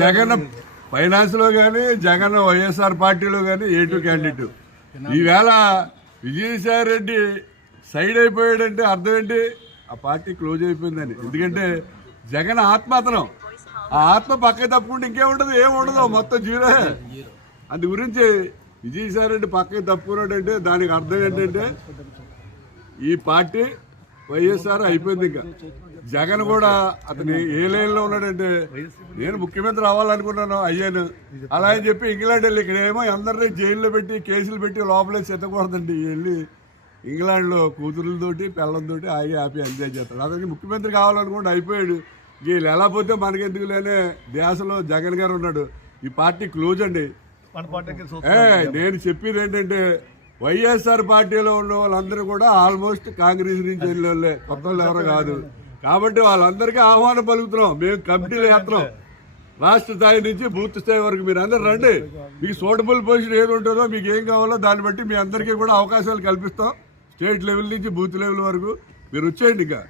జగన్ ఫైనాన్స్లో కానీ జగన్ వైఎస్ఆర్ పార్టీలో కానీ ఏటు క్యాండిడేట్ ఈవేళ విజయసాయి రెడ్డి సైడ్ అయిపోయాడంటే అర్థం ఏంటి? ఆ పార్టీ క్లోజ్ అయిపోయిందని. ఎందుకంటే జగన్ ఆత్మాతనం ఆ ఆత్మ పక్క తప్పుకుంటే ఇంకేముండదు ఏముండదు మొత్తం జీరో అందు గురించి విజయసాయి రెడ్డి పక్కకి తప్పుకున్నాడంటే దానికి అర్థం ఏంటంటే ఈ పార్టీ వైఎస్ఆర్ అయిపోయింది ఇంకా. జగన్ కూడా అతని ఏ లైన్లో ఉన్నాడంటే నేను ముఖ్యమంత్రి అవ్వాలనుకున్నాను అయ్యాను. అలా అని చెప్పి ఇంగ్లాండ్ వెళ్ళి ఇక్కడ ఏమో అందరినీ జైల్లో పెట్టి కేసులు పెట్టి లోపలే చెత్తకూడదండి. వెళ్ళి ఇంగ్లాండ్లో కూతురులతోటి పిల్లలతోటి ఆగి ఆపి ఎంజాయ్ చేస్తాడు. అతనికి ముఖ్యమంత్రి కావాలనుకుంటే అయిపోయాడు. వీళ్ళు ఎలా పోతే మనకెందుకు లేనే దేశంలో జగన్ గారు ఉన్నాడు. ఈ పార్టీ క్లోజ్ అండి. నేను చెప్పేది ఏంటంటే వైఎస్ఆర్ పార్టీలో ఉన్న వాళ్ళందరూ కూడా ఆల్మోస్ట్ కాంగ్రెస్ నుంచి వెళ్ళే వాళ్ళే. కొత్త వాళ్ళు ఎవరు కాదు. కాబట్టి వాళ్ళందరికీ ఆహ్వానం పలుకుతున్నాం. మేము కమిటీలు వేస్తున్నాం. రాష్ట్ర స్థాయి నుంచి బూత్ స్థాయి వరకు మీరు అందరు రండి. మీకు సూటబుల్ పొజిషన్ ఏది ఉంటుందో మీకు ఏం కావాలో దాన్ని బట్టి మీ అందరికీ కూడా అవకాశాలు కల్పిస్తాం. స్టేట్ లెవెల్ నుంచి బూత్ లెవెల్ వరకు మీరు వచ్చేయండి ఇంకా.